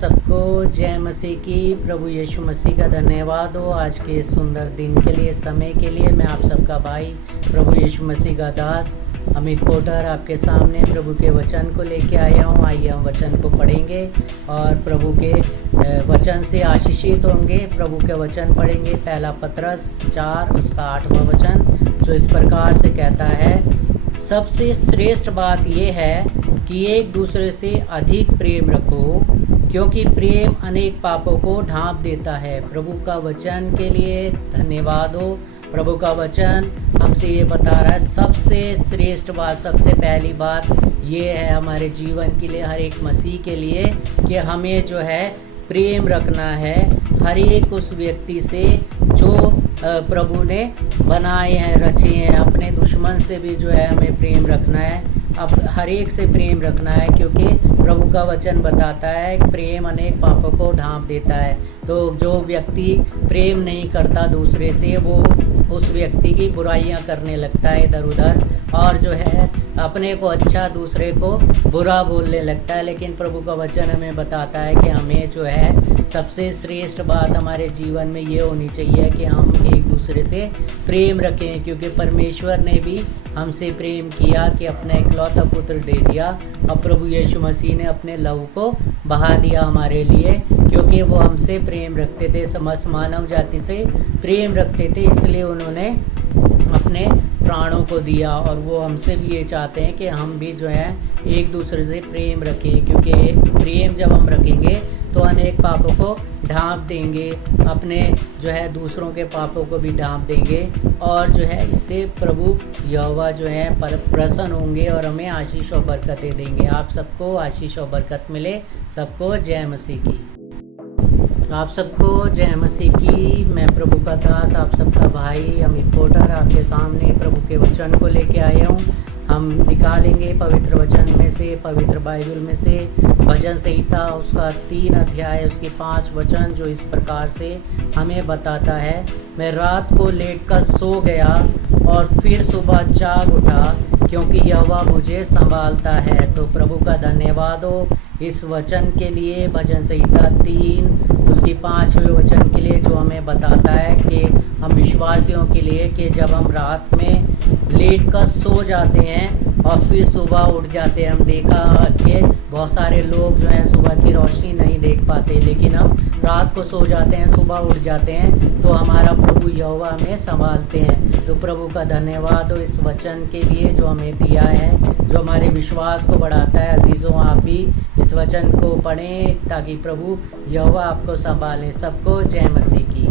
सबको जय मसीह की। प्रभु यीशु मसीह का धन्यवाद हो आज के इस सुंदर दिन के लिए, समय के लिए। मैं आप सबका भाई प्रभु यीशु मसीह का दास अमित पोटर आपके सामने प्रभु के वचन को लेके आया हूँ। आइए हम वचन को पढ़ेंगे और प्रभु के वचन से आशीषित होंगे। प्रभु के वचन पढ़ेंगे। पहला पतरस 4 उसका 8वां वचन जो इस प्रकार से कहता है, सबसे श्रेष्ठ बात यह है कि एक दूसरे से अधिक प्रेम रखो, क्योंकि प्रेम अनेक पापों को ढांप देता है। प्रभु का वचन के लिए धन्यवाद हो। प्रभु का वचन हमसे ये बता रहा है सबसे श्रेष्ठ बात, सबसे पहली बात ये है हमारे जीवन के लिए, हर एक मसीह के लिए, कि हमें जो है प्रेम रखना है हर एक उस व्यक्ति से जो प्रभु ने बनाए हैं, रचे हैं। अपने दुश्मन से भी जो है हमें प्रेम रखना है, अब हर एक से प्रेम रखना है, क्योंकि प्रभु का वचन बताता है कि प्रेम अनेक पापों को ढांप देता है। तो जो व्यक्ति प्रेम नहीं करता दूसरे से, वो उस व्यक्ति की बुराइयां करने लगता है इधर उधर, और जो है अपने को अच्छा दूसरे को बुरा बोलने लगता है। लेकिन प्रभु का वचन हमें बताता है कि हमें जो है सबसे श्रेष्ठ बात हमारे जीवन में ये होनी चाहिए कि हम एक दूसरे से प्रेम रखें, क्योंकि परमेश्वर ने भी हमसे प्रेम किया कि अपना इकलौता पुत्र दे दिया। और प्रभु यीशु मसीह ने अपने लहू को बहा दिया हमारे लिए, क्योंकि वो हमसे प्रेम रखते थे, समस्त मानव जाति से प्रेम रखते थे, इसलिए उन्होंने अपने प्राणों को दिया। और वो हमसे भी ये चाहते हैं कि हम भी जो है एक दूसरे से प्रेम रखें, क्योंकि प्रेम जब हम रखेंगे तो अनेक पापों को ढांप देंगे, अपने जो है दूसरों के पापों को भी ढांप देंगे, और जो है इससे प्रभु यहोवा जो है प्रसन्न होंगे और हमें आशीष और बरकतें देंगे। आप सबको आशीष और बरकत मिले। सबको जय मसीह की। आप सबको जय मसीह की। मैं प्रभु का दास, आप सबका भाई अमित पोटर आपके सामने प्रभु के वचन को लेके आया हूँ। हम निकालेंगे पवित्र वचन में से, पवित्र बाइबल में से भजन संहिता उसका 3 अध्याय उसके 5 वचन जो इस प्रकार से हमें बताता है, मैं रात को लेटकर सो गया और फिर सुबह जाग उठा, क्योंकि यहोवा मुझे संभालता है। तो प्रभु का धन्यवाद हो इस वचन के लिए, भजन संहिता 3 उसकी 5वें वचन के लिए, जो हमें बताता है कि हम विश्वासियों के लिए कि जब हम रात में लेट कर सो जाते हैं और फिर सुबह उठ जाते हैं। हम देखा कि बहुत सारे लोग जो हैं सुबह की रोशनी नहीं देख पाते, लेकिन हम रात को सो जाते हैं, सुबह उठ जाते हैं, तो हमारा प्रभु यहोवा हमें संभालते हैं। तो प्रभु का धन्यवाद हो इस वचन के लिए जो हमें दिया है, जो हमारे विश्वास को बढ़ाता है। अजीज़ों, आप भी इस वचन को पढ़ें ताकि प्रभु यहोवा आपको संभालें। सबको जय मसीह की।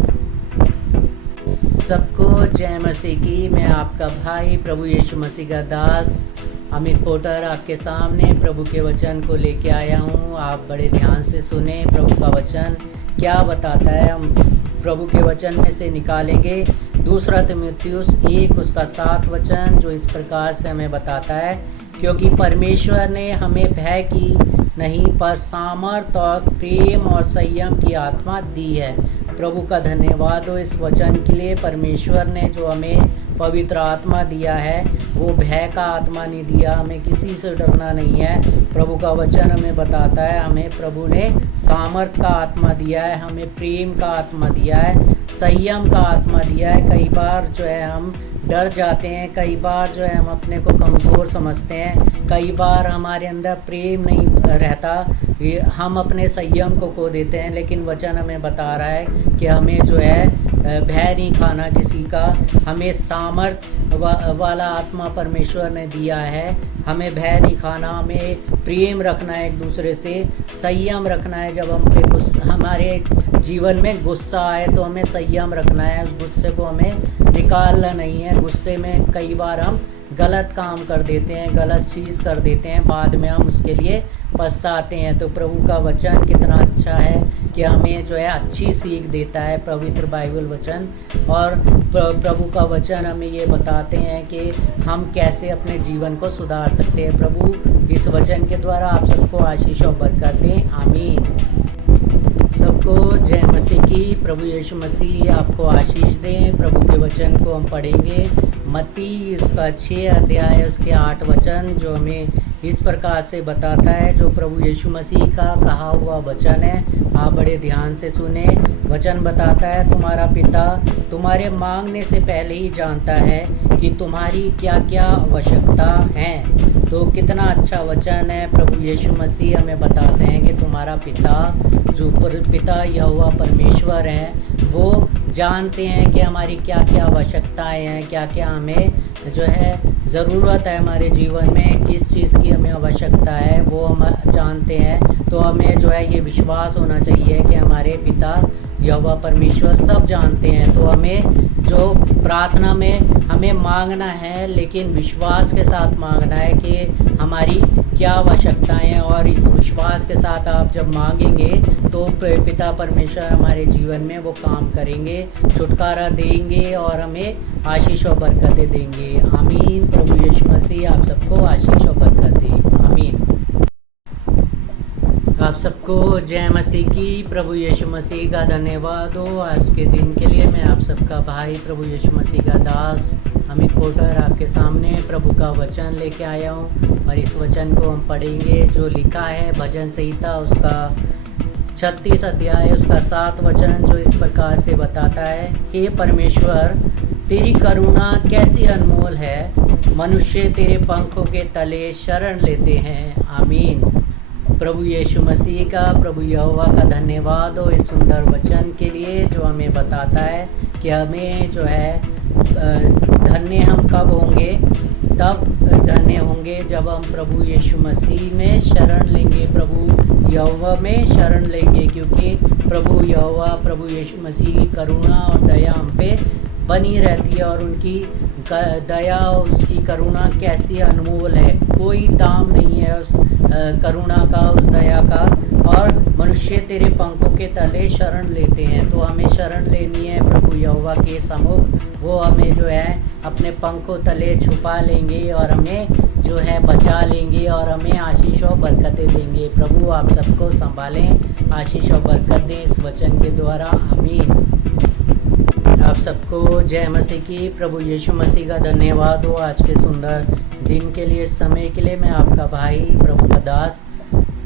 सबको जय मसीह की। मैं आपका भाई प्रभु यीशु मसीह का दास अमित पोटर आपके सामने प्रभु के वचन को लेके आया हूँ। आप बड़े ध्यान से सुने प्रभु का वचन क्या बताता है। हम प्रभु के वचन में से निकालेंगे 2 तीमुथियुस 1 उसका 7 वचन जो इस प्रकार से हमें बताता है, क्योंकि परमेश्वर ने हमें भय की नहीं पर सामर्थ और प्रेम और संयम की आत्मा दी है। प्रभु का धन्यवाद हो इस वचन के लिए। परमेश्वर ने जो हमें पवित्र आत्मा दिया है, वो भय का आत्मा नहीं दिया, हमें किसी से डरना नहीं है। प्रभु का वचन हमें बताता है हमें प्रभु ने सामर्थ का आत्मा दिया है, हमें प्रेम का आत्मा दिया है, संयम का आत्मा दिया है। कई बार जो है हम डर जाते हैं, कई बार जो है हम अपने को कमज़ोर समझते हैं, कई बार हमारे अंदर प्रेम नहीं रहता, हम अपने संयम को खो देते हैं। लेकिन वचन हमें बता रहा है कि हमें जो है भय नहीं खाना किसी का, हमें सामर्थ वाला आत्मा परमेश्वर ने दिया है। हमें भय नहीं खाना, हमें प्रेम रखना है एक दूसरे से, संयम रखना है। जब हम पे हमारे जीवन में गुस्सा आए तो हमें संयम रखना है, उस गुस्से को हमें निकालना नहीं है। गुस्से में कई बार हम गलत काम कर देते हैं, गलत चीज़ कर देते हैं, बाद में हम उसके लिए पछताते हैं। तो प्रभु का वचन कितना अच्छा है कि हमें जो है अच्छी सीख देता है पवित्र बाइबल वचन। और प्रभु का वचन हमें ये बताते हैं कि हम कैसे अपने जीवन को सुधार सकते हैं। प्रभु इस वचन के द्वारा आप सबको आशीष और बरकत दें। आमीन। सबको जय मसीह की। प्रभु यीशु मसीह आपको आशीष दें। प्रभु के वचन को हम पढ़ेंगे। मत्ती उसका 6 अध्याय उसके 8 वचन जो हमें इस प्रकार से बताता है। जो प्रभु यीशु मसीह का कहा हुआ वचन है, आप बड़े ध्यान से सुने। वचन बताता है, तुम्हारा पिता तुम्हारे मांगने से पहले ही जानता है कि तुम्हारी क्या क्या आवश्यकता है। तो कितना अच्छा वचन है। प्रभु यीशु मसीह हमें बताते हैं कि तुम्हारा पिता, जो पिता यहोवा परमेश्वर है, वो जानते हैं कि हमारी क्या क्या आवश्यकताएं हैं, क्या क्या हमें जो है ज़रूरत है हमारे जीवन में, किस चीज़ की हमें आवश्यकता है, वो हम जानते हैं। तो हमें जो है ये विश्वास होना चाहिए कि हमारे पिता यहोवा परमेश्वर सब जानते हैं। तो हमें जो प्रार्थना में हमें मांगना है, लेकिन विश्वास के साथ मांगना है कि हमारी क्या आवश्यकताएं हैं। और इस विश्वास के साथ आप जब मांगेंगे तो पिता परमेश्वर हमारे जीवन में वो काम करेंगे, छुटकारा देंगे और हमें आशीष और बरकतें देंगे। आमीन। प्रभु यीशु मसीह आप सबको आशीष और बरकत दे। आमीन। आप सबको जय मसीह की। प्रभु यीशु मसीह का धन्यवाद हो आज के दिन के लिए। मैं आप सबका भाई प्रभु यीशु मसीह का दास अमित पोटर आपके सामने प्रभु का वचन लेके आया हूँ। और इस वचन को हम पढ़ेंगे जो लिखा है भजन संहिता उसका 36 अध्याय उसका 7 वचन, जो इस प्रकार से बताता है, हे परमेश्वर तेरी करुणा कैसी अनमोल है, मनुष्य तेरे पंखों के तले शरण लेते हैं। आमीन। प्रभु यीशु मसीह का, प्रभु यहोवा का धन्यवाद हो इस सुंदर वचन के लिए, जो हमें बताता है कि हमें जो है धन्य हम कब होंगे, तब धन्य होंगे जब हम प्रभु यीशु मसीह में शरण लेंगे, प्रभु यहोवा में शरण लेंगे। क्योंकि प्रभु यहोवा, प्रभु यीशु मसीह की करुणा और दया हम पे बनी रहती है। और उनकी दया और उसकी करुणा कैसी अनमोल है, कोई दाम नहीं है उस करुणा का, उस दया का। और मनुष्य तेरे पंखों के तले शरण लेते हैं। तो हमें शरण लेनी है प्रभु यहोवा के सम्मुख। वो हमें जो है अपने पंखों तले छुपा लेंगे और हमें जो है बचा लेंगे और हमें आशीष और बरकतें देंगे। प्रभु आप सबको संभालें, आशीष और बरकत दें इस वचन के द्वारा। आमीन। आप सबको जय मसीह की। प्रभु यीशु मसीह का धन्यवाद हो आज के सुंदर दिन के लिए, समय के लिए। मैं आपका भाई प्रभु का दास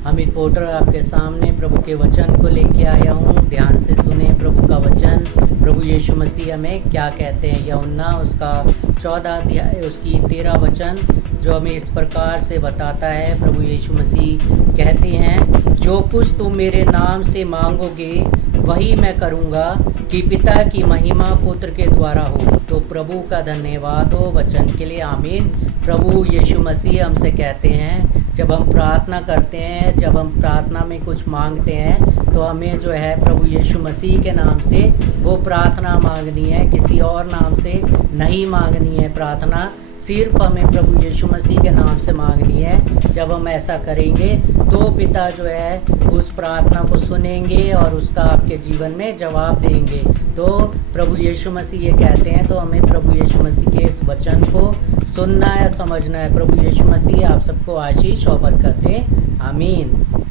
अमित पोटर आपके सामने प्रभु के वचन को लेके आया हूँ। ध्यान से सुने प्रभु का वचन। प्रभु यीशु मसीह हमें क्या कहते हैं। यूहन्ना उसका 14 अध्याय उसकी 13 वचन, जो हमें इस प्रकार से बताता है। प्रभु यीशु मसीह कहते हैं, जो कुछ तुम मेरे नाम से मांगोगे वही मैं करूँगा, कि पिता की महिमा पुत्र के द्वारा हो। तो प्रभु का धन्यवाद हो वचन के लिए। आमीन। प्रभु यीशु मसीह हमसे कहते हैं, जब हम प्रार्थना करते हैं, जब हम प्रार्थना में कुछ मांगते हैं, तो हमें जो है प्रभु यीशु मसीह के नाम से वो प्रार्थना मांगनी है, किसी और नाम से नहीं मांगनी है। प्रार्थना सिर्फ हमें प्रभु यीशु मसीह के नाम से मांगनी है। जब हम ऐसा करेंगे तो पिता जो है उस प्रार्थना को सुनेंगे और उसका आपके जीवन में जवाब देंगे। तो प्रभु यीशु मसीह ये कहते हैं, तो हमें प्रभु यीशु मसीह के इस वचन को सुनना है, समझना है। प्रभु यीशु मसीह आप सबको आशीष और बरकत दें। आमीन।